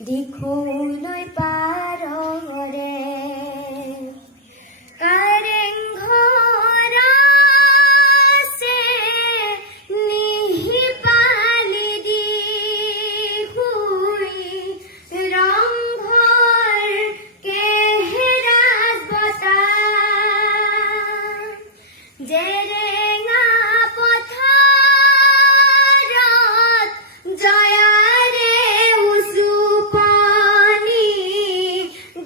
দিখৌলৈ পাৰৰে কাৰেং ঘৰ আছে নিহিপালি দি শুই ৰংঘৰ কেহেৰাজ বতাহ জেৰেঙা পথাৰত জয়াৰে উচু পানী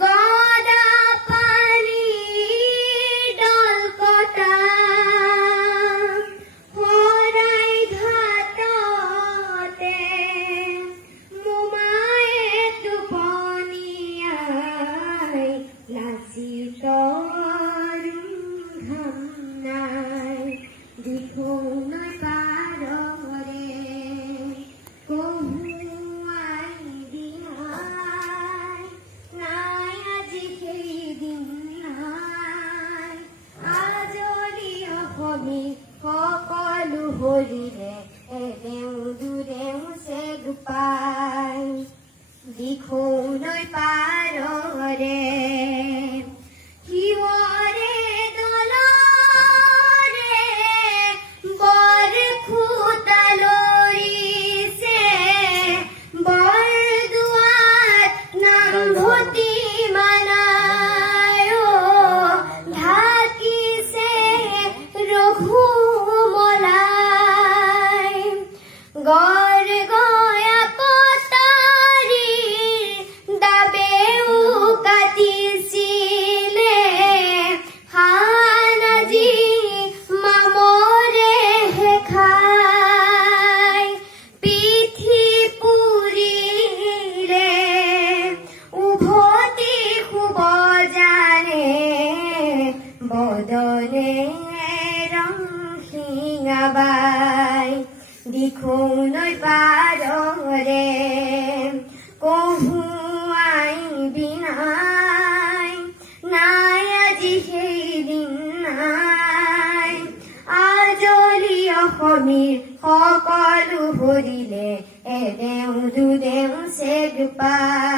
গদা পানী দলকটা শৰাই ঘাটতে মোমায়ে টোপনিয়াই লাচিত ঘাম নাই দিখৌলৈ পাৰৰে কহুৱাই দিহাই নাই আজি সেইদিন নাই আজৰি অসমী সকলো হৰিৰে এদেও দুদেও চেগ পাই দিখৌলৈ পাৰৰে শিৱৰে দলৰে বৰ খুটা লৰিছে বৰদুৱাৰত নামভৰ্তি মানায় ঢাকিছে ৰঘুমলাই গড় গয়া কটাৰীৰ দাবেও কাটিছিলে হানাজি মামৰে খাই পিঠি পুৰিলে উভতি শুব জানে বদনে ৰং শিঙাবাই দিখৌলৈ পাৰৰে কহুৱাই বিনাই নাই আজি সেইদিন নাই আজলি অসমীৰ সকলো হৰিলে এদেও দুদেও চেগ পাই